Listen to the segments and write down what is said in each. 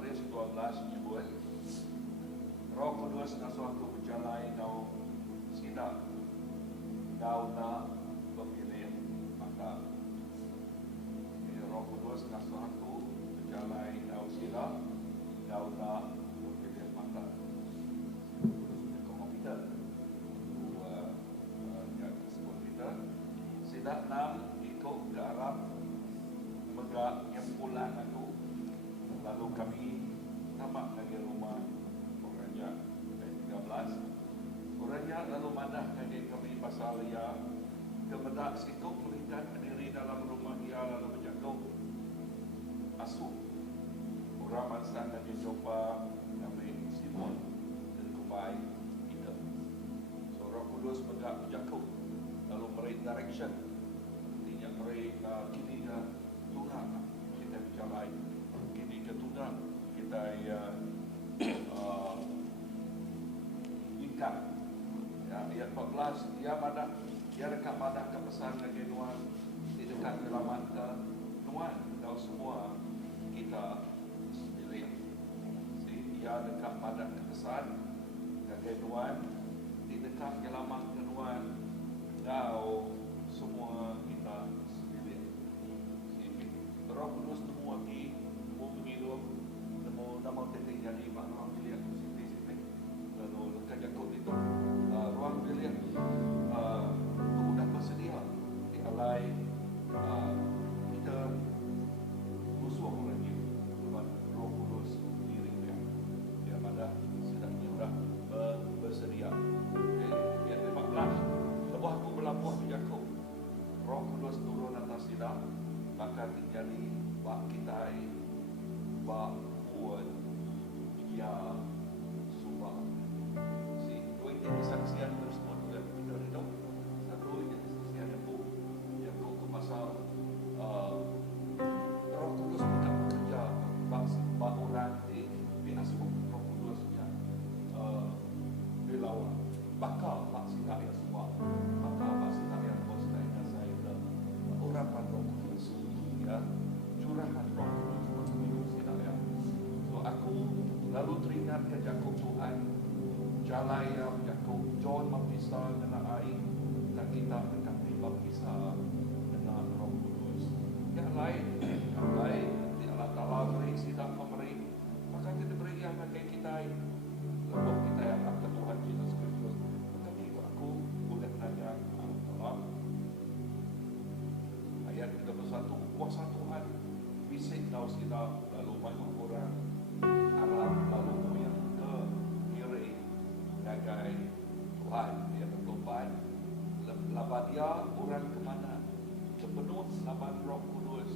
Baris 12 menyebut Roh Kudus ngasuh aku berjalan kau sida kau nak berpilih maka Roh Kudus ngasuh aku berjalan kau sida kau nak berpilih maka komputer yang sebut kita sida nam ikut ke Arab megak yang pulang aku lalu kami tamak lagi rumah orangnya ayat 13 orangnya lalu madah lagi kami pasal ia kebedak sikuk melingkar berdiri dalam rumah ia lalu berjatuh asuh orang masa lagi coba kami Simon dan kubai kita so Roh Kudus berjatuh lalu meri direction artinya meri kini ke Tuhan kita bicara kini ke Tuhan kita lingkar ya, ayat 14 dia dekat madah ke pesan lagi Nuan di dekat kelamat ke Nuan dan semua kita sendiri dia dekat madah ke pesan lagi Nuan di dekat kelamat ke Nuan dan semua kita sendiri Roh Kudus temu lagi mau menghidup temu nama titik jadi ruang bilik sini lalu lekat Yakub itu ruang bilik sudah bersedia di alai kita musuh lagi buat Roh Kudus diri dia pada sedangnya sudah bersedia ayat 15 lepas aku berlabuh di Yakub Roh Kudus turun atas sila maka terjadi bak kita bak buat ya subah si dua ini kesaksian tersebut dan kita hidup satu ini kesaksian yang ku pasal Roh Kudus bukan bekerja bak orang di asuh Roh Kudus yang dilawan bakal bak sila ya semua bakal bak sila ya bos lainnya saya orang pan Roh Kudus ya curahan Roh Kudus sila ya so aku lalu teringat ke Yakub Tuhan jalan yang Yakub John baptisa dengan air dan kita akan dibaptisa dengan Roh Kudus yang lain di Allah Ta'ala beri sidang pemberi maka kita beri yang bagi kita lepas kita yang akan Tuhan Yesus Kristus maka aku boleh nanya Allah ayat 31 kuasa Tuhan bisik tahu kita lalu banyak orang Arab lalu yang ke kiri gagai Tuhan dia bertobat labat dia orang ke mana sepenuh laban Roh Kudus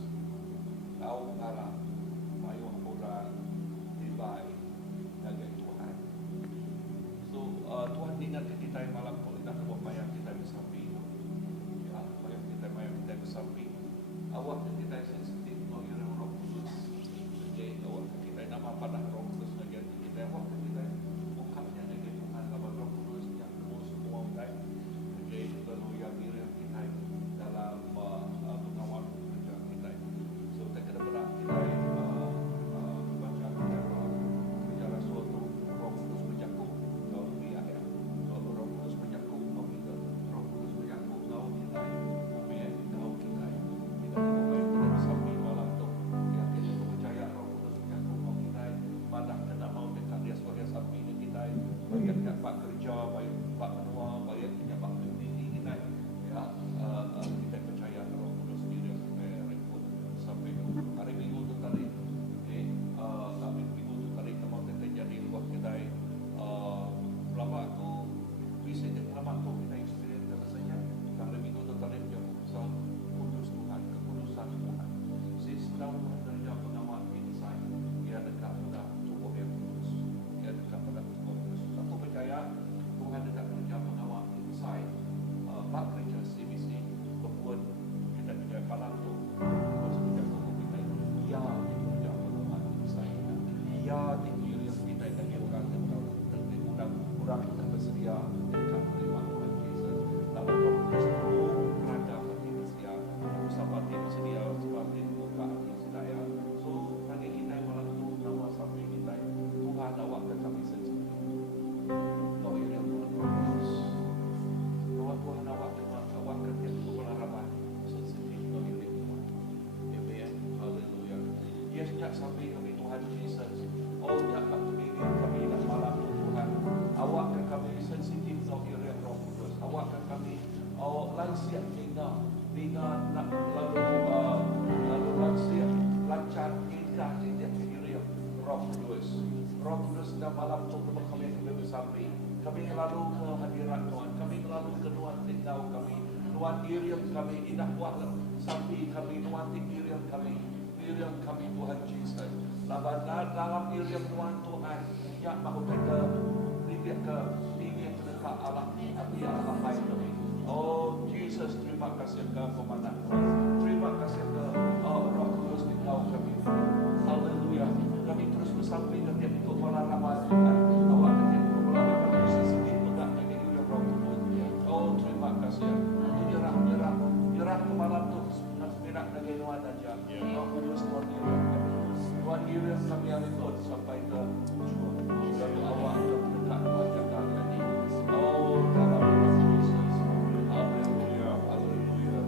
Roh Kudus. Roh Kudus dalam malam Tuhan kami bersampai. Kami lalu ke hadirat Tuhan. Kami lalu ke Tuhan tinggal kami. Tuhan diriam kami indah buat sampai kami Tuhan diriam kami. Diriam kami Tuhan Yesus. Dalam diriam Tuhan yang mahu kita lihat ke ini dekat Allah. Tapi Allah baik kami. Oh Jesus, terima kasih ke pemanah Tuhan. Terima kasih ke Roh Kudus tinggal kami. Haleluya. Kami terus bersampai dengan itu pengalaman Tuhan. Awak dengan pengalaman Yesus sedih pegang dengan itu Roh Kudus. Oh terima kasih. Nyerah ke malam tu nak dengan Tuhan aja. Roh Kudus Tuhan diri kami. Tuhan diri kami yang itu sampai ke lalu awak dekat Tuhan jaga ini. Oh dalam nama Yesus. Haleluya. Haleluya.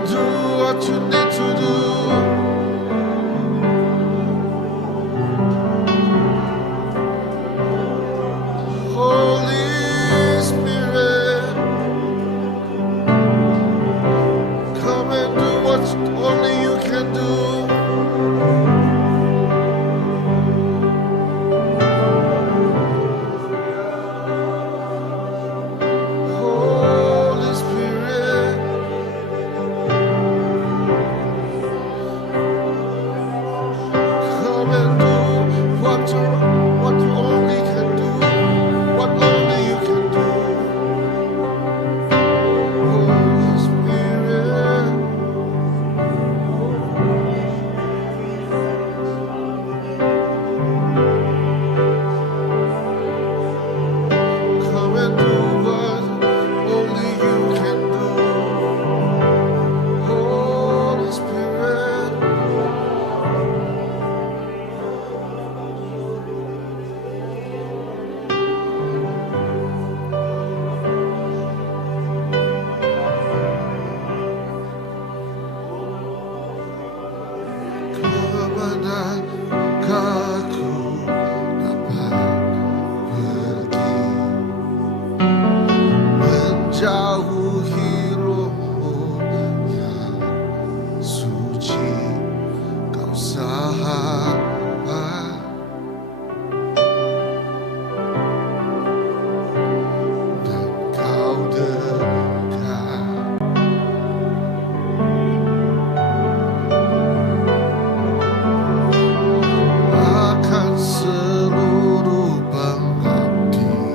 and do what you need to do. Holy Spirit, come and do what only you can do. Holy Spirit, come and do what you only can do. What only you can do. Holy Spirit, come and do what only you can do. Holy Spirit, kemanakah aku dapat pergi menjauhi rohmu yang suci. Kau sahabat dan kau dekat. Akan seluruh pengabdianku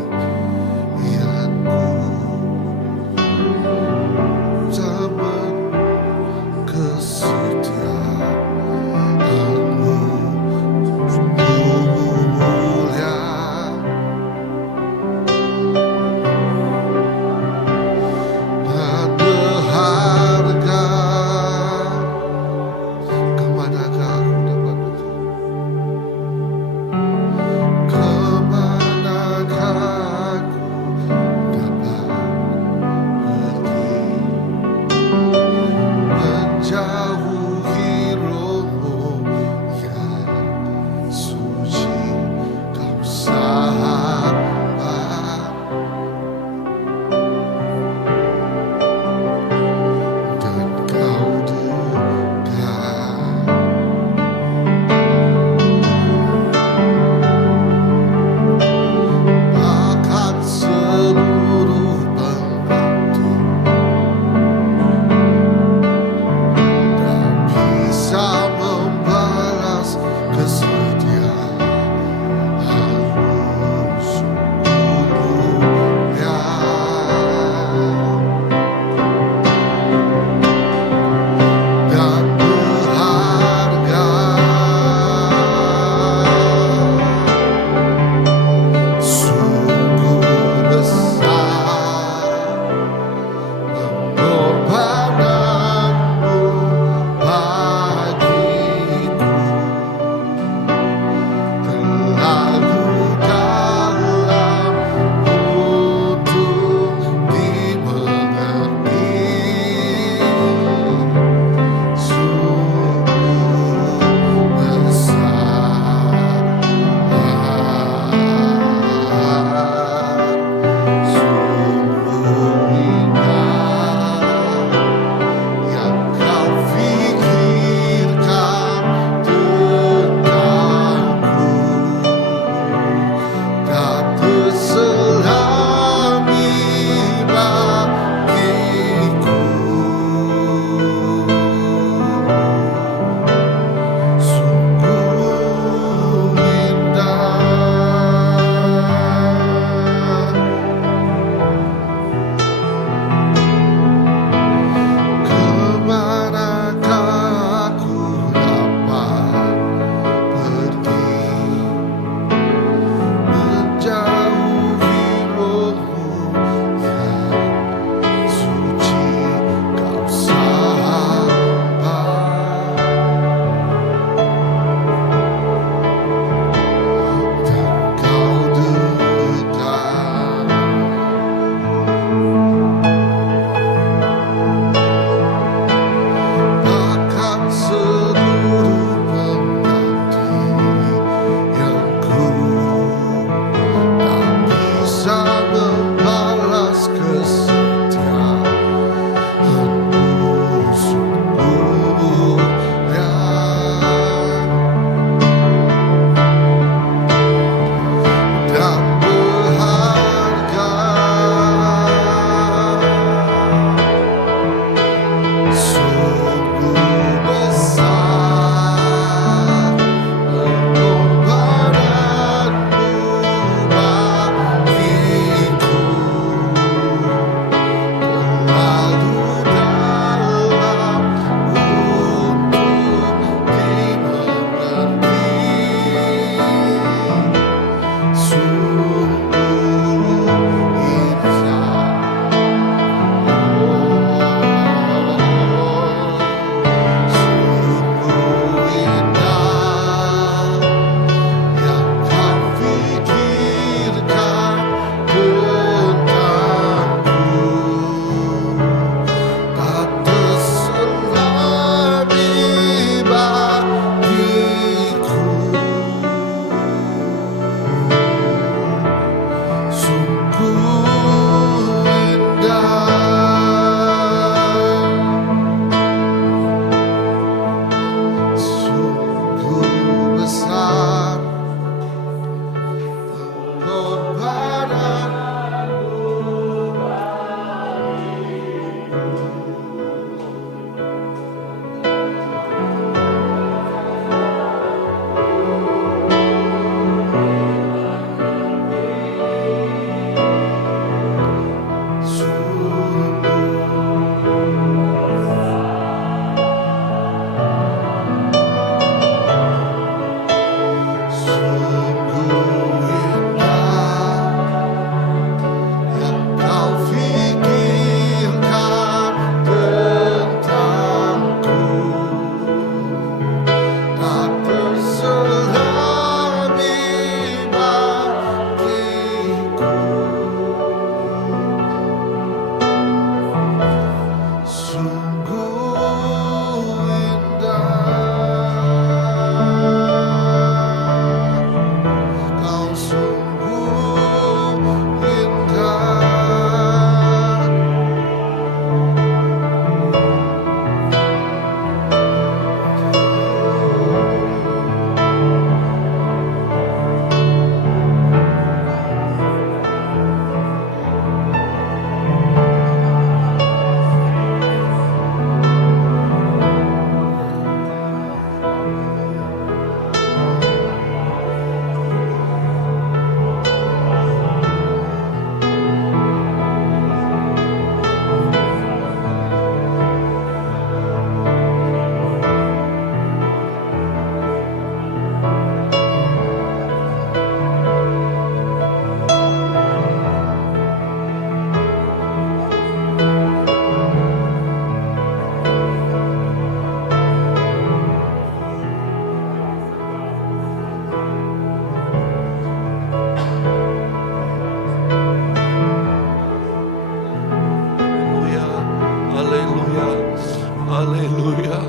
Haleluya.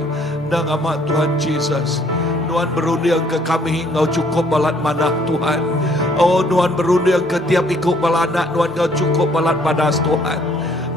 Nang amat Tuhan Jesus. Tuhan berunding ke kami, Engkau cukup balat manah Tuhan. Oh Tuhan berunding ke tiap ikut balanak Tuhan, Engkau cukup balat padas Tuhan.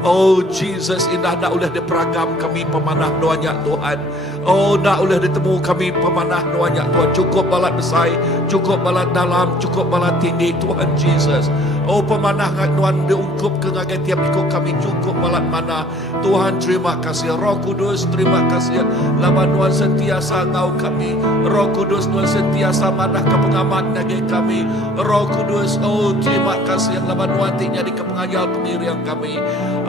Oh Jesus, indah nak boleh diperagam kami pemanah doanya Tuhan. Oh nak boleh ditemu kami pemanah doanya Tuhan. Cukup balat besar, cukup balat dalam, cukup balat tinggi Tuhan Jesus. Oh pemanah Tuhan diungkup ke ngagai tiap ikut kami cukup balat mana. Tuhan terima kasih. Roh Kudus terima kasih. Laban Tuhan sentiasa ngau kami. Roh Kudus Tuhan sentiasa manah ke pengamat ngagai kami. Roh Kudus, oh terima kasih. Laban Tuhan tinya di kepengayal pengirian kami.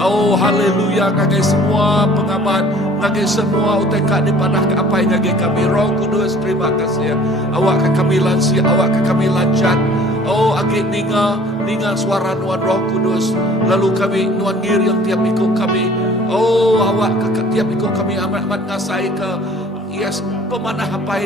Oh haleluya, ngagai semua pengamat, ngagai semua UTK di panah ke apa yang ngagai kami. Roh Kudus terima kasih. Awak ke kami lansia, awak ke kami lancat. Oh agak ninga suara Tuhan Roh Kudus. Lalu kami Tuhan ngir yang tiap ikut kami. Oh awak ke tiap ikut kami amat ngasai ke yes pemanah apa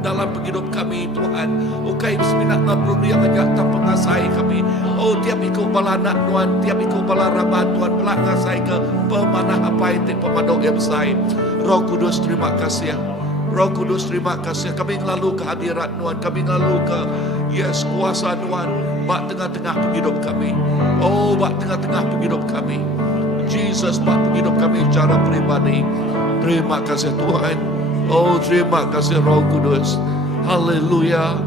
dalam penghidup kami Tuhan. Ukai bisminat nabrun yang ajak tanpa ngasai kami. Oh tiap ikut balanak Tuhan, tiap ikut balarabat Tuhan, pelak ngasai ke pemanah apa itu pemadok yang besar. Roh Kudus terima kasih. Roh Kudus terima kasih. Kami lalu ke hadirat Tuhan, kami lalu ke yes kuasa Tuhan. Bak tengah-tengah penghidup kami. Oh bak tengah-tengah penghidup kami. Jesus bak penghidup kami secara pribadi. Terima kasih Tuhan. Oh terima kasih Roh Kudus. Haleluya.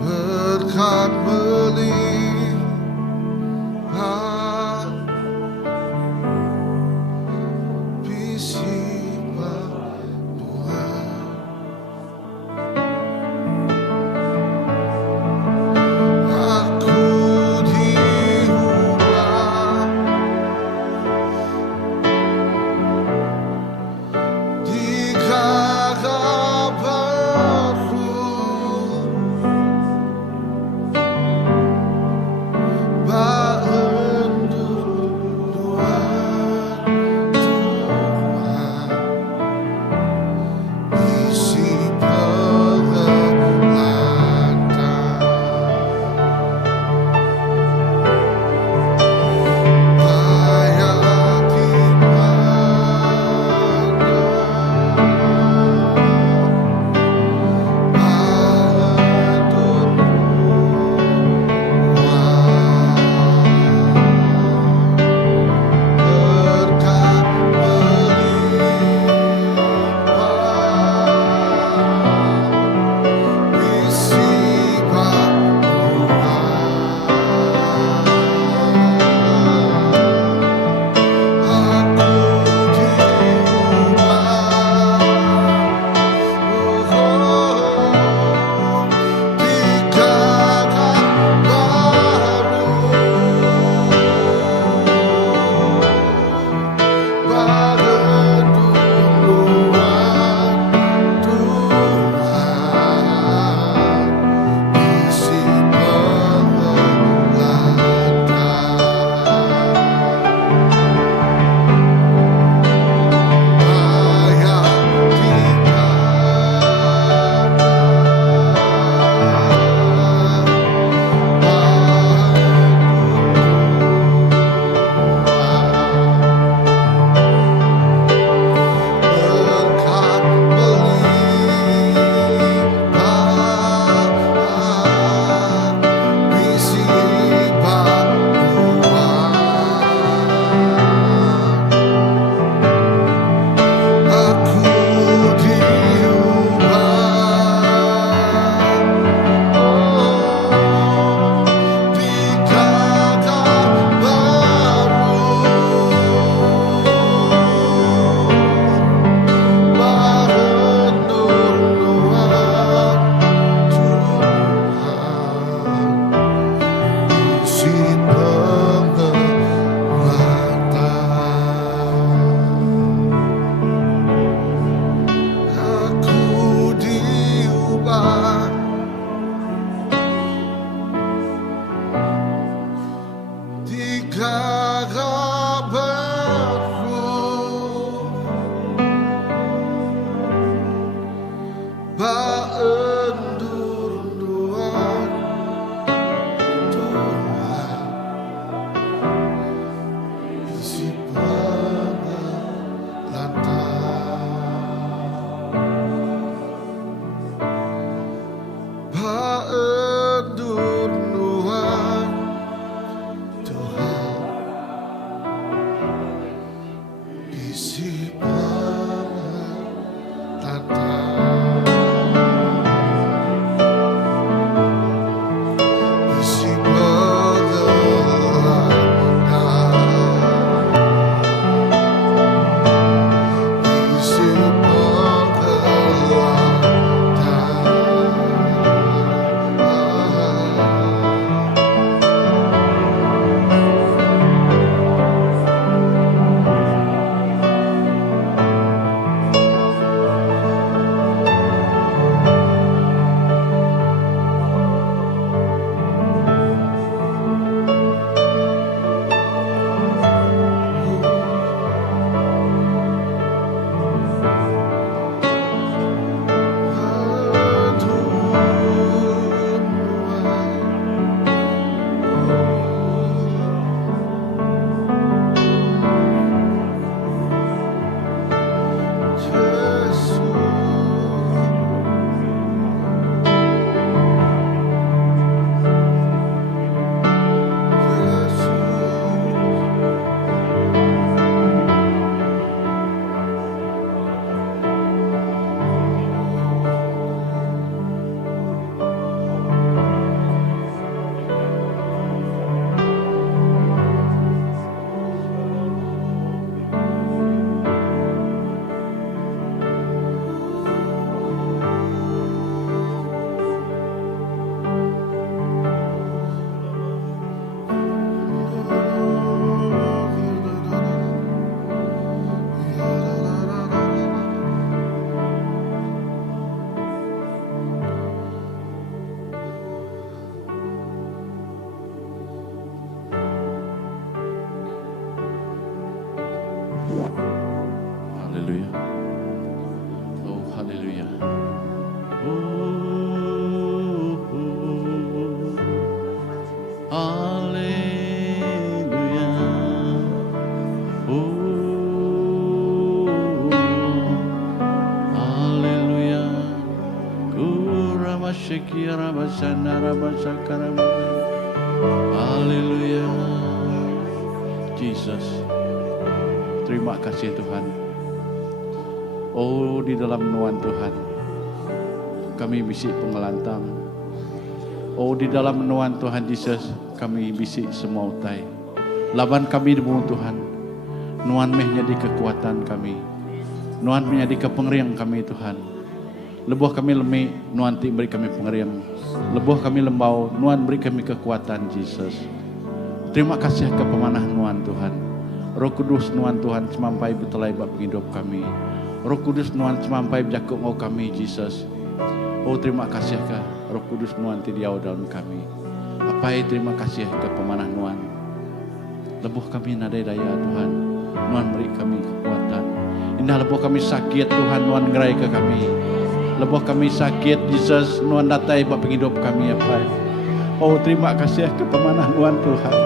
Berkat melihat visi Tuhan, aku diubah di kakak baru. Tuhan Oh, haleluya. Haleluya. Haleluya. Kurabashikia rabasana rabasakara. Haleluya. Jesus. Terima kasih Tuhan. Oh, di dalam nuan Tuhan kami bisik pengelantang. Oh, di dalam nuan Tuhan Yesus kami bisik semua utai. Laban kami di bumi Tuhan. Nuan menjadi kekuatan kami. Nuan menjadi kepengeriang kami Tuhan. Lebuh kami lemik, nuan ti beri kami pengeriang. Lebuh kami lembau, nuan beri kami kekuatan Yesus. Terima kasih ke pemanah nuan Tuhan. Roh Kudus nuan Tuhan semampai betelai bab hidup kami. Roh Kudus nuan semampai berjakuk ngau kami Yesus. Oh, terima kasih ke Roh Kudus nuan ti diau dalam kami. Apai terima kasih ke pemanah nuan. Lebuh kami nadai daya Tuhan. Nuan beri kami kekuatan. Indah lebuh kami sakit Tuhan nuan ngerai ke kami. Lebuh kami sakit Yesus nuan datai bab hidup kami apai. Oh, terima kasih ke pemanah nuan Tuhan.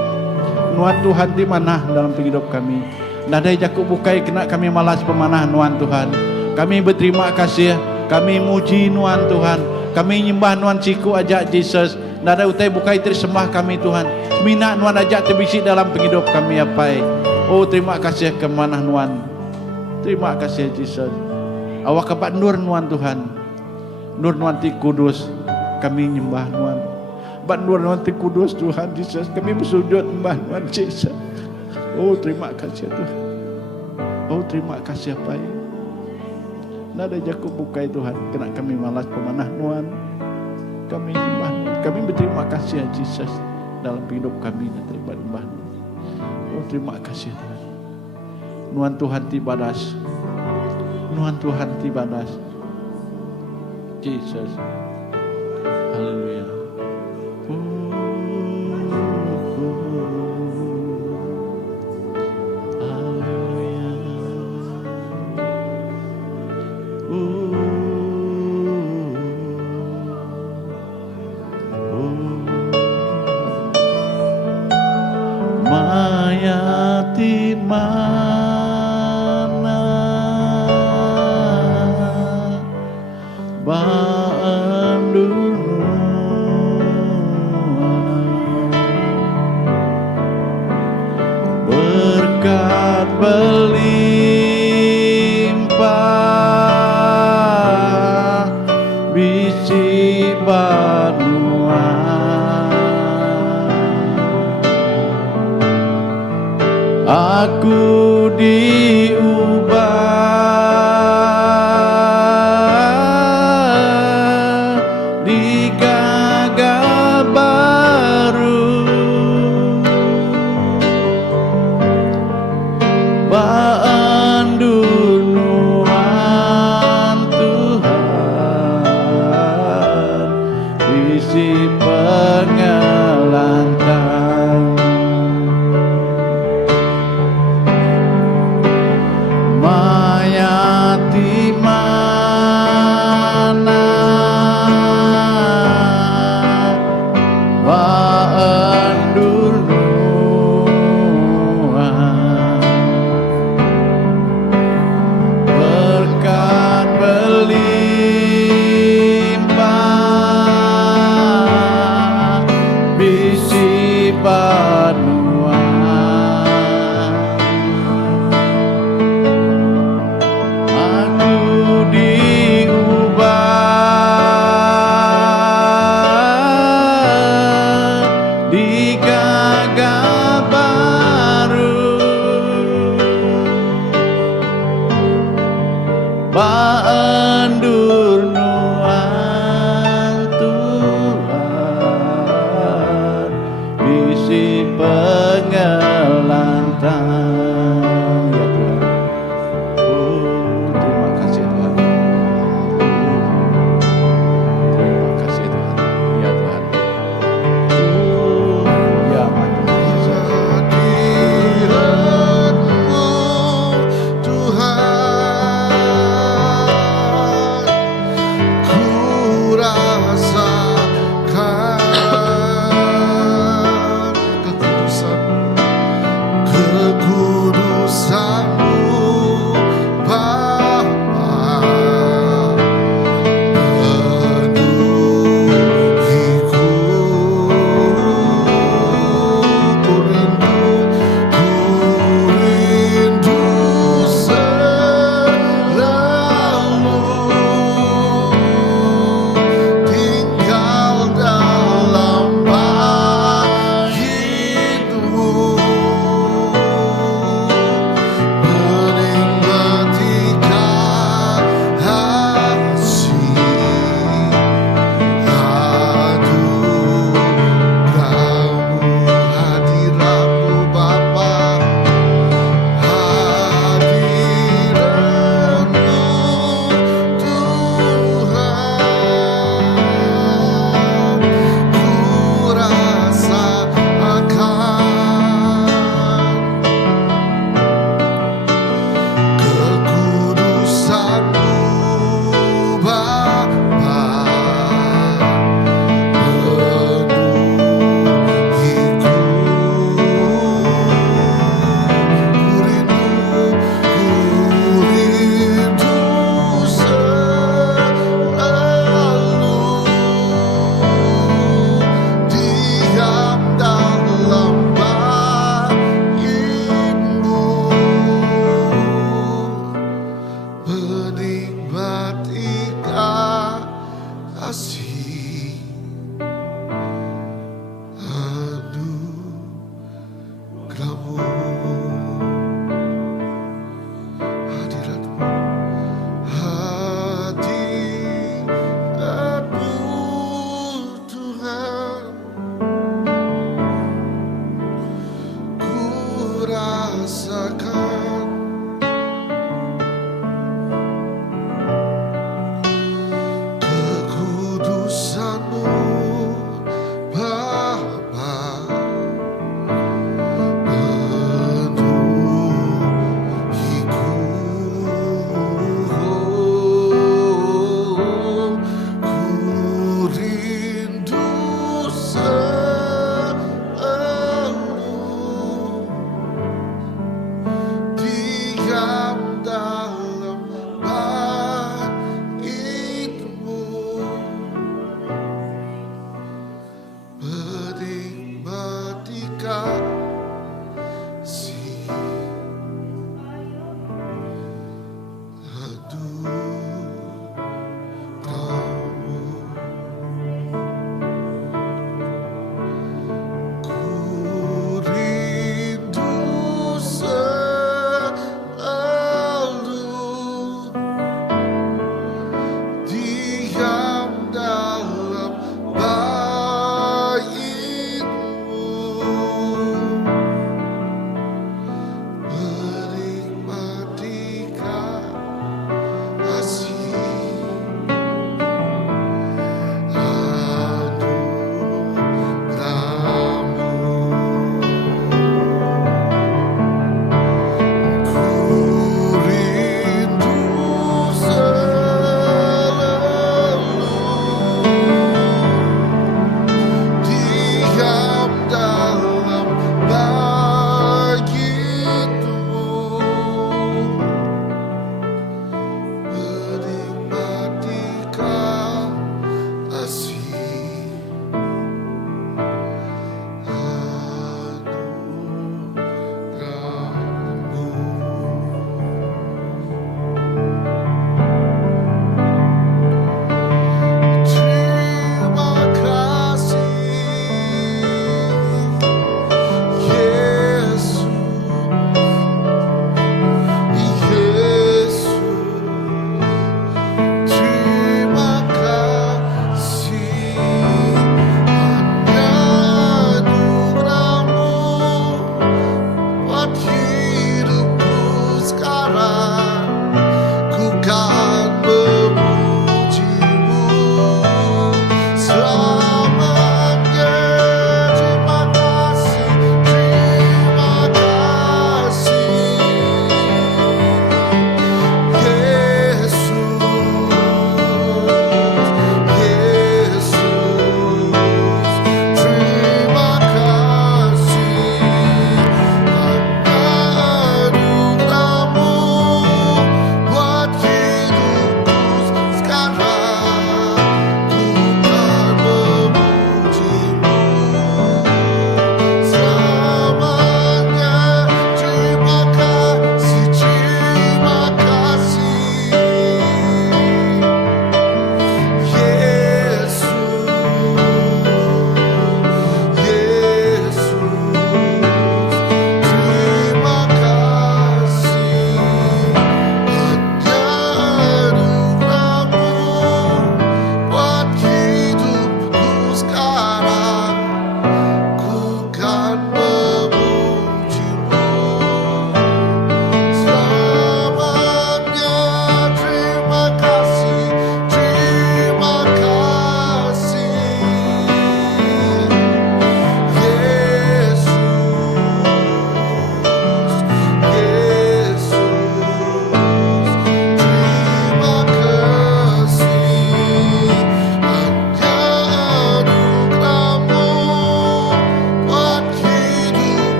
Nuan Tuhan di mana dalam hidup kami. Nadai jakuk bukai kena kami malas pemanah nuan Tuhan. Kami berterima kasih. Kami muji nuan Tuhan. Kami nyembah nuan ciku ajak Yesus. Nadai utai bukai tersembah kami Tuhan. Mina nuan ajak terbisik dalam hidup kami apai. Oh, terima kasih ke pemanah nuan. Terima kasih Yesus. Awak kebat nur nuan Tuhan. Nur nuan ti kudus. Kami nyembah nuan. Bat nur nuan ti kudus Tuhan Yesus. Kami bersujud nyembah nuan Yesus. Oh, terima kasih Tuhan. Oh, terima kasih apa ya. Nada jakuk bukai Tuhan. Kena kami malas pemanah nuan. Kami nyembah nuan. Kami berterima kasih Yesus. Dalam hidup kami terima nyembah nuan. Oh, terima kasih Tuhan. Nuan Tuhan ti badas. Nuan Tuhan ti badas. Yesus. Haleluya. Mayati mana bandunu berkat berlimpah bisi banua. Aku diubah di gagal baru baan dunuan Tuhan isi pengelantang. Mayati mana baan dunuan berkat berlimpah bisi banua. Aku diubah di gagal baru baan dunuan Tuhan bisi pengelantang. Ya Tuhan. Oh, terima kasih Tuhan. Terima kasih Tuhan. Ya Tuhan. Ya Tuhan. Hadiratmu Tuhan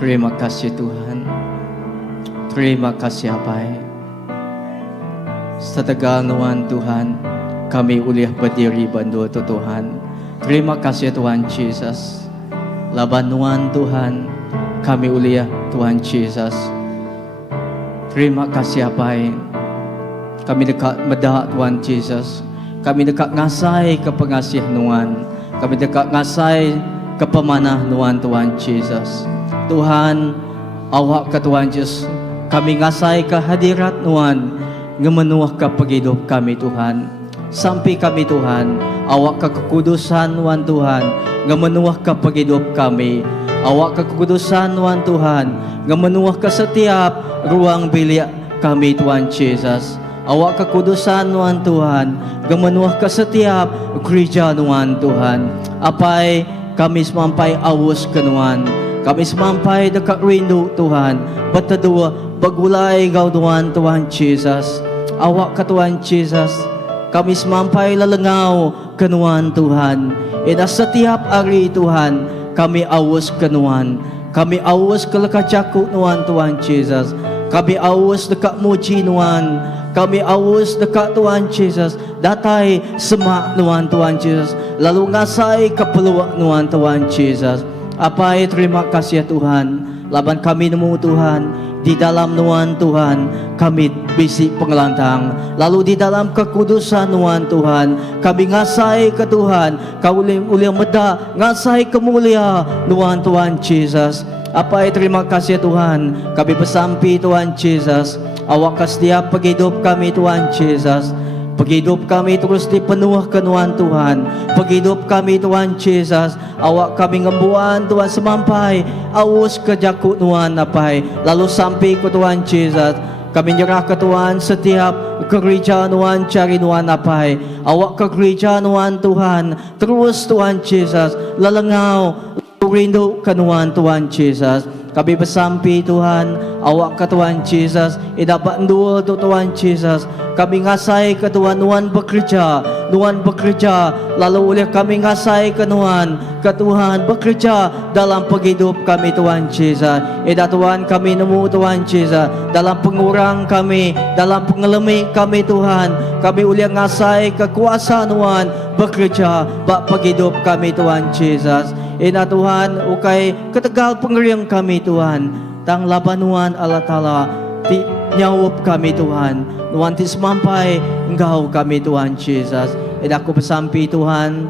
Terima kasih Tuhan. Terima kasih Apai. Setegal nuan Tuhan, kami uliah berdiri bandu tu Tuhan. Terima kasih Tuhan Yesus. Laban nuan Tuhan, kami uliah Tuhan Yesus. Terima kasih Apai. Kami dekat medak Tuhan Yesus. Kami dekat ngasai ke pengasih nuan. Kami dekat ngasai ke pemanah nuan Tuhan Yesus. Tuhan, awak ke Tuhan Yesus. Kami ngasai ke hadirat nuan. Ngemenuah ke penghidup kami Tuhan. Sampai kami Tuhan, awak ke kekudusan nuan Tuhan. Ngemenuah ke penghidup kami. Awak ke kekudusan nuan Tuhan. Ngemenuah ke setiap ruang bilik kami Tuhan Yesus. Awak kekudusan nuan Tuhan. Ngemenuah ke setiap gereja nuan Tuhan. Apai kami semampai awus ke nuan. Kami semampai dekat rindu Tuhan. Berteduh bergulai kau Tuhan Yesus. Awak ke Tuhan Yesus. Kami semampai lelengau ke nuan Tuhan. Eda setiap hari Tuhan kami awus ke nuan. Kami awus ke lekat cakuk nuan Tuhan Yesus. Kami awus dekat muji nuan. Kami awus dekat Tuhan Yesus. Datai semak nuan Tuhan Yesus. Lalu ngasai ke peluang nuan Tuhan Yesus. Apai terima kasih Tuhan. Laban kami nemu Tuhan. Di dalam nuan Tuhan kami bisik pengelantang. Lalu di dalam kekudusan nuan Tuhan kami ngasai ke Tuhan. Kau uliang meda ngasai kemulia nuan Tuhan Yesus. Apai terima kasih Tuhan. Kami bersampi Tuhan Yesus. Awak ke setiap penghidup kami Tuhan Yesus. Penghidup kami terus dipenuh kenuan Tuhan. Penghidup kami Tuhan Yesus. Awak kami ngembuan Tuhan semampai. Awus ke jakut nuan apai. Lalu sampai ke Tuhan Yesus. Kami nyerah ke Tuhan setiap gereja nuan cari nuan apai. Awak ke gereja nuan Tuhan. Terus Tuhan Yesus. Lelengau rindu kenuan Tuhan Yesus. Kami bersampi Tuhan. Awak ke Tuhan Yesus. Dapat endul tu Tuhan Yesus. Kami ngasai ke Tuhan nuan bekerja. Nuan bekerja. Lalu oleh kami ngasai ke Nuan. Ke Tuhan bekerja dalam penghidup kami Tuhan Yesus. Tuhan kami nemu Tuhan Yesus. Dalam pengurang kami. Dalam pengelemi kami Tuhan. Kami oleh ngasai kekuasaan Nuan. Bekerja bak penghidup kami Tuhan Yesus. Tuhan ukai ketegal pengeriang kami Tuhan. Tang labanuan Allah Ta'ala ti nyawap kami Tuhan. Nuan ti semampai engkau kami Tuhan Yesus. Aku bersampi Tuhan.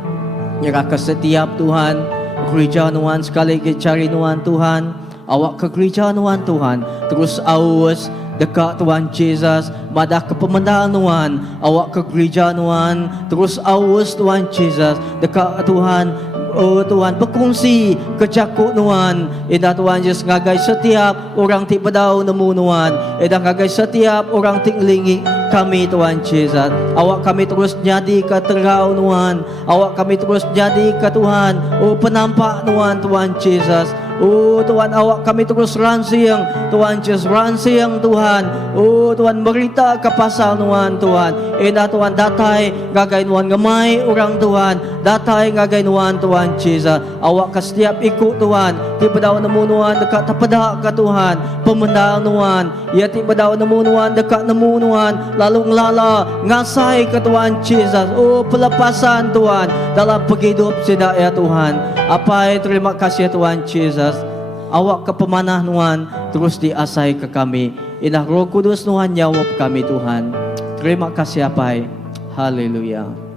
Nyerah ke setiap Tuhan. Gereja Nuan sekali cari Nuan Tuhan. Awak ke gereja Nuan Tuhan. Terus awas dekat Tuhan Yesus. Madah ke pemendaan Nuan. Awak ke gereja Nuan. Terus awas Tuhan Yesus. Dekat Tuhan. Oh Tuhan, berkongsi kecakuk Nuan. Tuhan Yesus ngagai setiap orang ti bedau nemu Nuan. Ngagai setiap orang ti ngelingi kami Tuhan Yesus. Awak kami terus jadi ke terau Nuan. Awak kami terus jadi ke Tuhan. Oh penampak Nuan Tuhan Yesus. Oh Tuhan, awak kami terus ransing Tuhan Yesus, ransing Tuhan. Oh Tuhan, berita ke pasal Nuan Tuhan. Tuhan datai gagai Nuan ngemai orang Tuhan. Datai gagai Nuan Tuhan Yesus. Awak ke setiap ikut Tuhan. Tiba daun nemu Nuan dekat terpedak ke Tuhan. Pemendal Nuan. Ya tiba daun nemu Nuan dekat nemu Nuan. Lalu ngelala ngasai ke Tuhan Yesus. Oh pelepasan Tuhan dalam penghidup sedak ya Tuhan. Apa terima kasih Tuhan Yesus. Awak ke pemanah Nuan terus diasai ke kami. Indah Roh Kudus Nuan jawab kami Tuhan. Terima kasih Apai. Haleluya.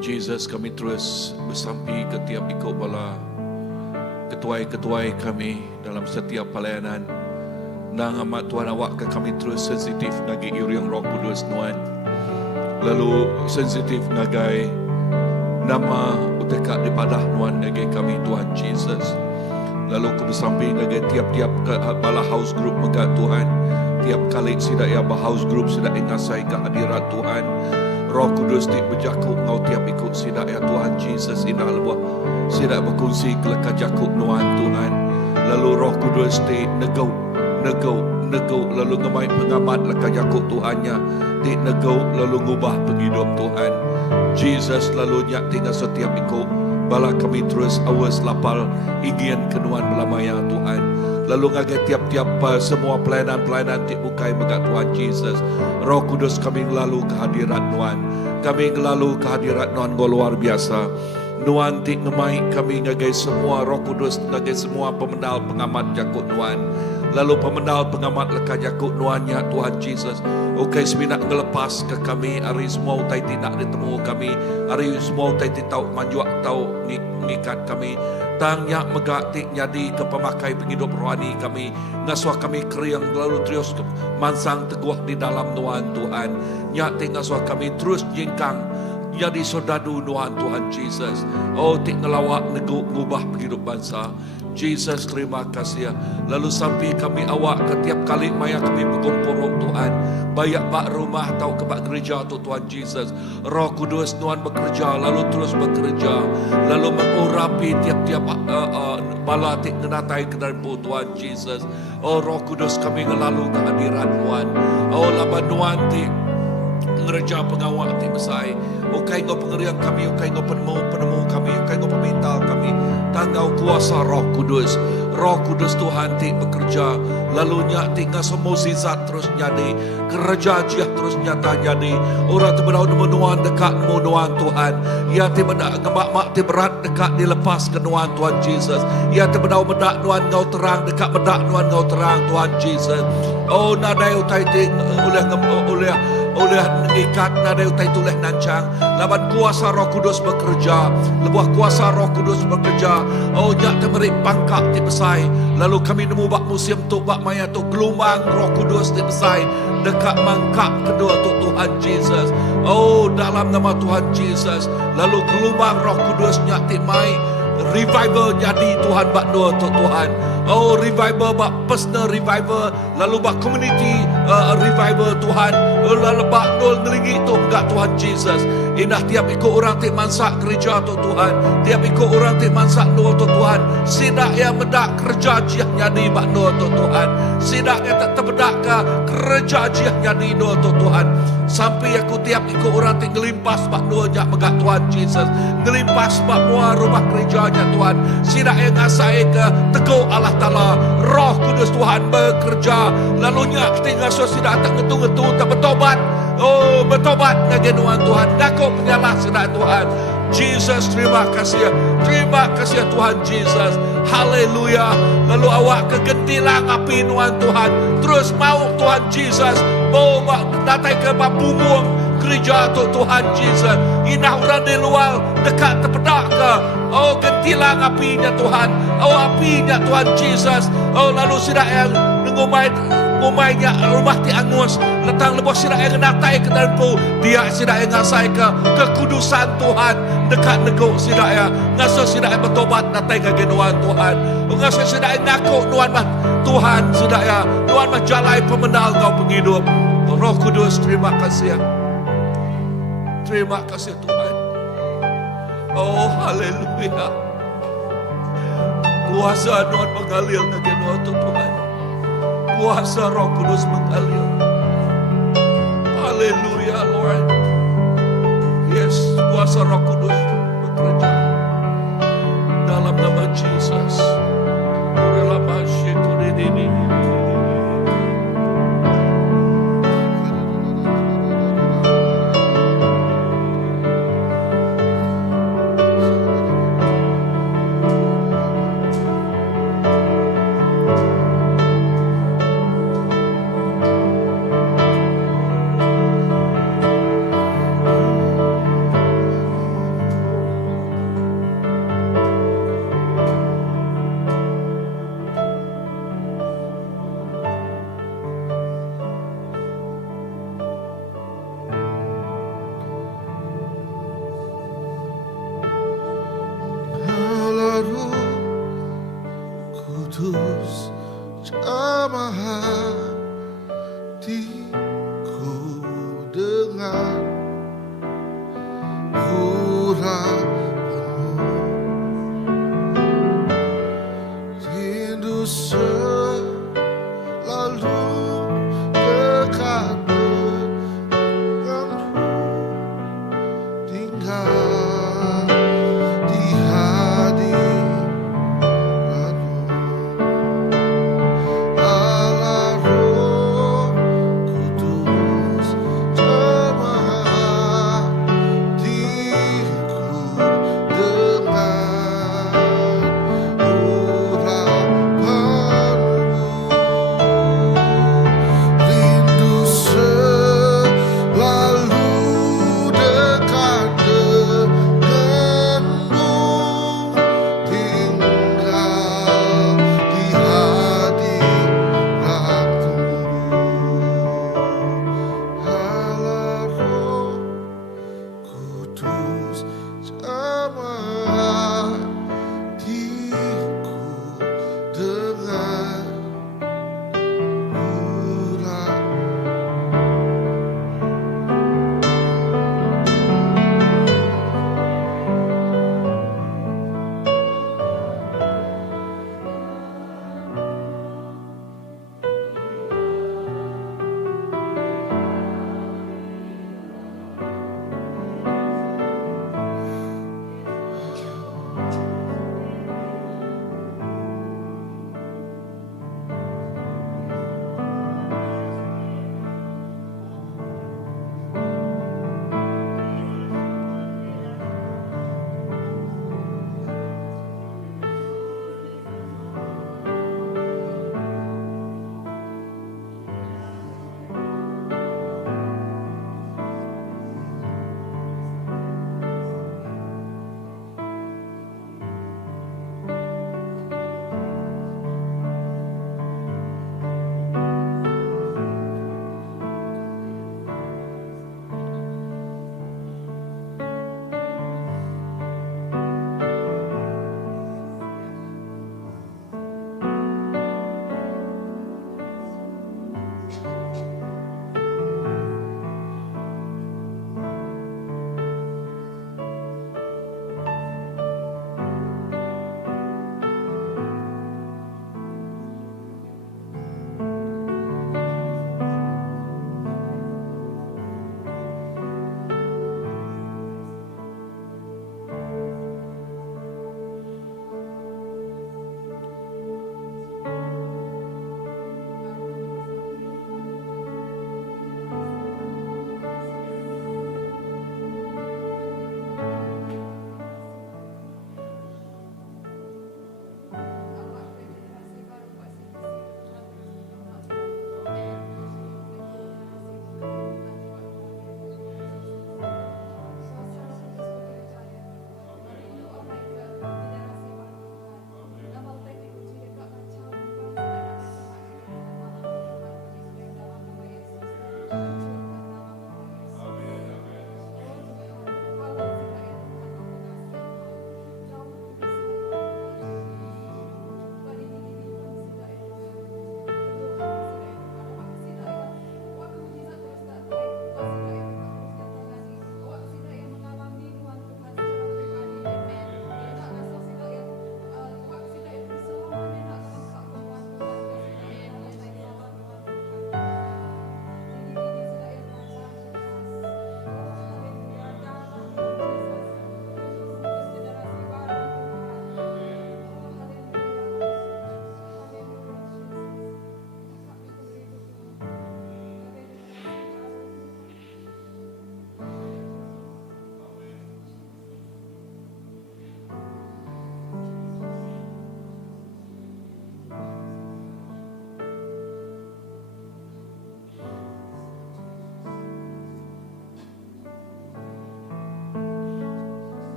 Tuhan Jesus, kami terus bersampi ke tiap ikut bala ketuai-ketuai kami dalam setiap pelayanan. Nang amat Tuhan awak ke kami terus sensitif nagi iriang Roh Kudus Tuhan. Lalu sensitif nagai nama utekat di padah Tuhan nagi kami Tuhan Jesus. Lalu ku bersampi nagi tiap-tiap bala house group megat Tuhan. Tiap kali sidak ya bah house group sidak ingasai kehadirat Tuhan. Roh Kudus ti berjakuk ngau tiap ikut sidak ya Tuhan Jesus ina lebuh sidak berkongsi kelekah jakuk nuan Tuhan. Lalu Roh Kudus ti negau lalu ngemai pengamat lekah jakuk Tuhannya ti negau lalu ngubah penghidup Tuhan. Jesus lalu nyak tinggal setiap ikut bala kami terus awas lapal ingin kenuan melamaya Tuhan. Lalu ngagai tiap-tiap semua pelayanan-pelayanan ti bukai megat Tuhan Jesus. Roh Kudus kami ngelalu kehadirat Tuhan. Kami ngelalu kehadirat Tuhan luar biasa. Tuhan ti ngemai kami ngagai semua Roh Kudus ngagai semua pemendal pengamat jakut Tuhan. Lalu pemendal pengamat lekah jakut Tuhannya Tuhan Jesus. Okai seminak ngelepas ke kami hari semua utai tidak ditemu kami. Hari semua utai tau manjuak tau ngikat kami. Tangnya megak tik nyadi ke pemakai penghidup rohani kami. Ngasuh kami keriang lalu terus mansang teguh di dalam Tuhan. Nyak tik ngasuh kami terus jingkang jadi sodadu Tuhan Jesus. Oh tik ngelawak ngubah penghidup bangsa. Jesus terima kasih. Lalu sampai kami awak ketiap kali maya kami berkumpul Tuhan. Bayak bak rumah atau ke bak gereja Tuhan Jesus. Roh Kudus Tuhan bekerja lalu terus bekerja. Lalu mengurapi tiap-tiap bala tik ngenatai ke dalam Tuhan Jesus. Oh Roh Kudus kami ngelalu kehadiran Tuhan. Oh laban Tuhan tik ngereja pengawal ti besai. Ukai ngau pengerian kami, ukai ngau penemu kami, ukai ngau pemintal kami. Tanggau kuasa Roh Kudus. Roh Kudus Tuhan ti bekerja. Lalu nyati ngaso mukjizat terus nyadi. Kerja jiah terus nyata nyadi. Orang tu berau menuan dekat menuan Tuhan. Ia ti mendak ngemak-mak ti berat dekat dilepas ke nuan Tuhan Jesus. Ia ti berau medak nuan ngau terang dekat medak nuan ngau terang Tuhan Jesus. Oh nadai utai ti oleh ikat nada utai tuleh nancang laban kuasa Roh Kudus bekerja lebuah kuasa Roh Kudus bekerja. Oh nyak temerik pangkak ti besai lalu kami nemu bak musim tu bak maya tu gelumang Roh Kudus ti besai dekat mangkak kedua tu Tuhan Jesus. Oh dalam nama Tuhan Jesus lalu gelumang Roh Kudus nyak ti mai revival jadi Tuhan bak dua tu Tuhan. Oh revival bak personal revival lalu bak community revival Tuhan. Lalu bak nol ngelingi tu enggak Tuhan Jesus. Indah tiap ikut orang ti mansak gereja tu Tuhan. Tiap ikut orang ti mansak nol tu Tuhan. Sidak yang medak kerja jiah nyadi bak nol tu Tuhan. Sidak yang tak terbedak ke kerja jiah nyadi nol tu Tuhan. Sampai aku tiap ikut orang ti ngelimpas bak nol jak megat Tuhan Jesus. Ngelimpas bak muar rumah gerejanya Tuhan. Sidak yang ngasai ke teguh Allah Ta'ala. Roh Kudus Tuhan bekerja. Lalu nyak tinggal so sidak tak ngetu-ngetu tak bertobat. Oh bertobat ngagenuan Tuhan. Dakok penyalah sidak Tuhan. Jesus terima kasih. Terima kasih Tuhan Jesus. Haleluya. Lalu awak kegentilang api nuan Tuhan. Terus mau Tuhan Jesus. Oh datai ke bumung gereja tu Tuhan Jesus. Inah orang di luar dekat terpedak ke. Oh gentilang apinya Tuhan. Oh apinya Tuhan Jesus. Oh lalu sidak yang ngumainya rumah ti angus letang lebuh sidak yang natai ke dalam pu dia sidak yang ngasai ke kekudusan Tuhan dekat neguk sidak ya ngasuh sidak yang bertobat natai ke genuan Tuhan ngasuh sidak yang ngaku nuan mah Tuhan sidak ya nuan mah jalai pemendal kau penghidup. Roh Kudus terima kasih. Terima kasih Tuhan. Oh haleluya. Kuasa Tuhan mengalir ke genuan Tuhan. Kuasa Roh Kudus mengalir. Haleluya Lord. Yes, kuasa Roh Kudus bekerja dalam nama Jesus. Kudus jamah hatiku dengan urapanmu, rindu selalu dekat denganmu, tinggal di hadiratmu. Allah Roh Kudus jamah hatiku dengan urapanmu,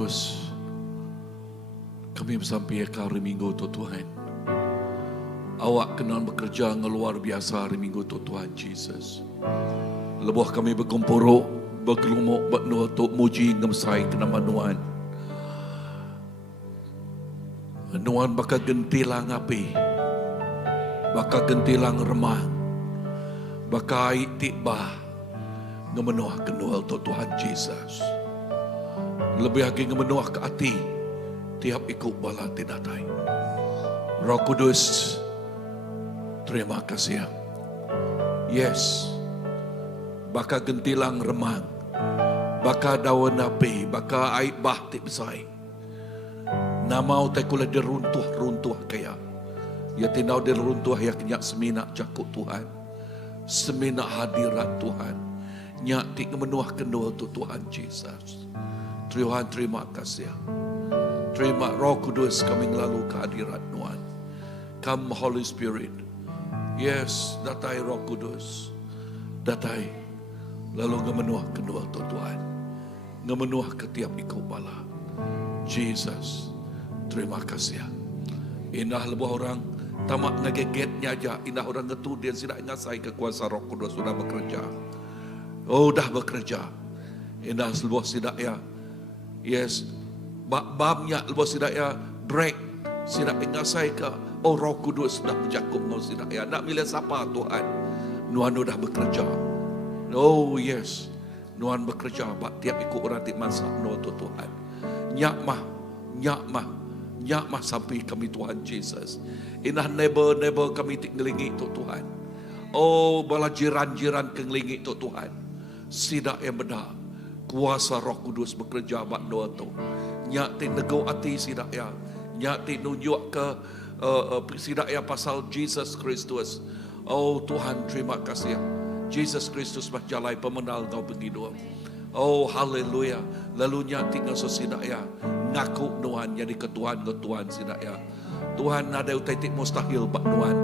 Kudus, kami bersampai Kau hari Minggu tu Tuhan. Awak kenal bekerja yang luar biasa hari Minggu tu Tuhan Jesus. Lebuh kami berkumpul, bergelumuk, bernuh untuk muji ngemsai ke nama Nuan. Nuan bakal gentilang api, bakal gentilang remang, bakal aik tibah, ngemenuh kenal untuk Tuhan Jesus. Lebih lagi ngemenuh ke hati, tiap ikut bala tinatai. Roh Kudus, terima kasih. Yes, bakal gentilang remang, bakal daun api, bakal air bah tik besai. Nama utai kula diruntuh kaya. Ya tinau diruntuh ya kenyak seminak jakut Tuhan. Seminak hadirat Tuhan. Nyak tik menuah kendua tu Tuhan Jesus. Tuhan terima kasih. Terima Roh Kudus kami lalu kehadirat Tuhan. Come Holy Spirit. Yes, datai Roh Kudus. Datai. Lalu ngemenuah kedua tu Tuhan. Ngemenuah ketiap ikut bala. Jesus, terima kasih. Indah lebuh orang tamak ngegegetnya aja. Indah orang ngetu dia tidak ngasai kekuasaan Roh Kudus sudah bekerja. Oh, dah bekerja. Indah lebuh sidak ya. Yes, babnya lebuh sidak ya. Break. Sidak ngasai ke. Oh, Roh Kudus sudah berjakup ngau sidak ya. Nak milih siapa Tuhan? Nuan dah bekerja. Oh yes, Nuan bekerja. Bak tiap ikut orang ti masa no tu Tuhan. Nyak mah sampai kami Tuhan Jesus. Inah neighbor kami tik ngelingi tu Tuhan. Oh bala jiran kengelingi tu Tuhan. Sidak yang benar. Kuasa Roh Kudus bekerja bak no tu. Nyak tik nego hati sidak ya. Nyak tik nunjuk ke sidak ya pasal Jesus Kristus. Oh Tuhan terima kasih. Jesus Kristus berjalai pemenal kau begitu. Oh haleluya. Lalu nyati ngau sidak ya. Ngaku Nuhan jadi ketuhan sidak ya. Tuhan nada utai tik mustahil bak Nuhan.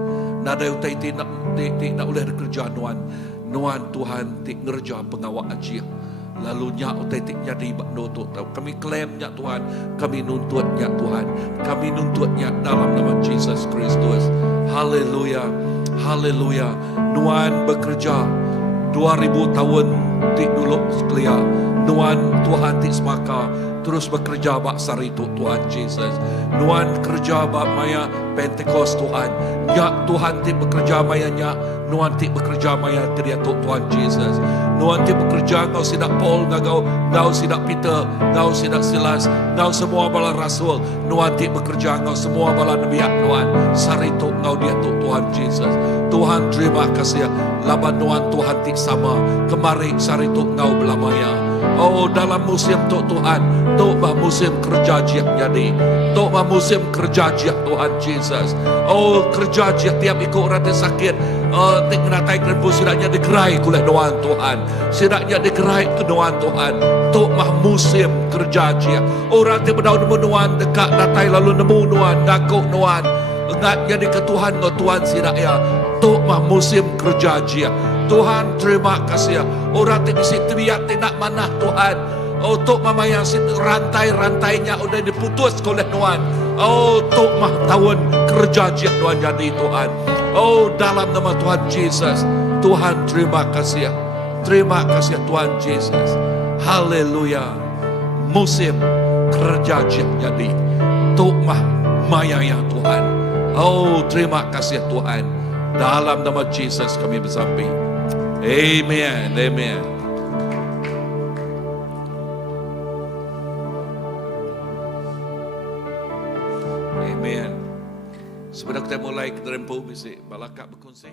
Nada utai tik nak boleh kerja Nuhan. Nuhan Tuhan tik ngerja pengawal ajiah. Lalu nyak utai tik jadi bak nuntut. Kami klaim nyak Tuhan. Kami nuntut nyak Tuhan. Kami nuntut nyak dalam nama Jesus Kristus. Haleluya. Haleluya. Nuan bekerja 2000 tahun tik dulu sekalian. Nuan Tuhan tik semaka terus bekerja bak sari tu Tuhan Jesus. Nuan kerja bak maya Pentecost Tuhan. Nyak Tuhan tik bekerja maya nyak. Nuan tik bekerja maya kedia tu Tuhan Jesus. Nuan tik bekerja ngau sidak Paul ngau sidak Peter, ngau sidak Silas, ngau semua bala rasul. Nuan tik bekerja ngau semua bala nabi Nuan. Sari tu ngau dia tu Tuhan Jesus. Tuhan terima kasih. Laban Nuan Tuhan tik sama. Kemari sari tu ngau belamaya. Oh dalam musim tu Tuhan. Tu bah musim kerja jiak jadi. Tu bah musim kerja jiak Tuhan Jesus. Oh kerja jiak tiap ikut orang sakit. Tik menatai kerbu sidaknya digerai kulit Nuan Tuhan. Sidaknya digerai ke Nuan Tuhan. Tu mah musim kerja jiak. Orang tik berdaun nemu Nuan dekat natai lalu nemu Nuan. Ngakuk Nuan. Ingat jadi ke Tuhan ngau Tuhan sidaknya. Tu mah musim kerja jiak. Tuhan terima kasih. Orang tik isi teriak tidak manah Tuhan. Oh tok mama yang rantai-rantainya udah diputus oleh Tuhan. Oh tok mah tahun kerja jiak Tuhan jadi Tuhan. Oh dalam nama Tuhan Jesus. Tuhan terima kasih. Terima kasih Tuhan Jesus. Haleluya. Musim kerja jiak jadi. Tok mah maya ya Tuhan. Oh terima kasih Tuhan. Dalam nama Jesus kami bersampai. Amen. Amen. Amen. Sebelum kita mulai kita rempuh bisik balakak berkongsi.